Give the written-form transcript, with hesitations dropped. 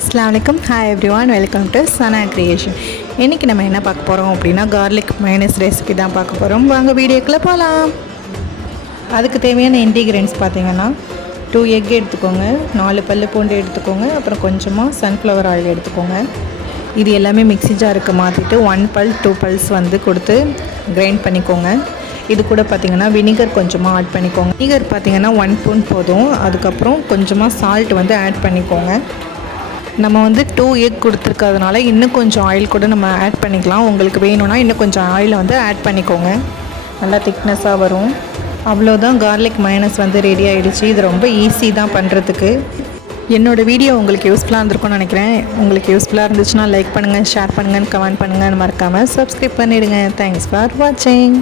Assalamu alaikum. Hi everyone, welcome to Sana Creation. இன்றைக்கி நம்ம என்ன பார்க்க போகிறோம் அப்படின்னா கார்லிக் mayonnaise ரெசிபி தான் பார்க்க போகிறோம். வாங்க வீடியோக்குள்ளே போகலாம். அதுக்கு தேவையான இன்க்ரீடியன்ட்ஸ் பார்த்தீங்கன்னா 2 எக் எடுத்துக்கோங்க, 4 பல்லு பூண்டு எடுத்துக்கோங்க, அப்புறம் கொஞ்சமாக சன்ஃப்ளவர் ஆயில் எடுத்துக்கோங்க. இது எல்லாமே மிக்ஸி ஜாருக்கு மாற்றிட்டு 1 பல் 2 பல்ஸ் வந்து கொடுத்து கிரைண்ட் பண்ணிக்கோங்க. இது கூட பார்த்திங்கன்னா வினிகர் கொஞ்சமாக ஆட் பண்ணிக்கோங்க. வினிகர் பார்த்திங்கன்னா 1 ஸ்பூன் போதும். அதுக்கப்புறம் கொஞ்சமாக சால்ட் வந்து ஆட் பண்ணிக்கோங்க. நம்ம வந்து 2 எக் கொடுத்துருக்கிறதுனால இன்னும் கொஞ்சம் ஆயில் கூட நம்ம ஆட் பண்ணிக்கலாம். உங்களுக்கு வேணும்னா இன்னும் கொஞ்சம் ஆயில் வந்து ஆட் பண்ணிக்கோங்க. நல்லா திக்னஸாக வரும். அவ்வளோதான், கார்லிக் mayonnaise வந்து ரெடி ஆகிடுச்சு. இது ரொம்ப ஈஸி தான் பண்ணுறதுக்கு. என்னோடய வீடியோ உங்களுக்கு யூஸ்ஃபுல்லாக இருந்திருக்கும்னு நினைக்கிறேன். உங்களுக்கு யூஸ்ஃபுல்லாக இருந்துச்சுன்னா லைக் பண்ணுங்கள், ஷேர் பண்ணுங்கள், கமெண்ட் பண்ணுங்கள், மறக்காமல் சப்ஸ்கிரைப் பண்ணிவிடுங்க. தேங்க்ஸ் ஃபார் வாட்சிங்.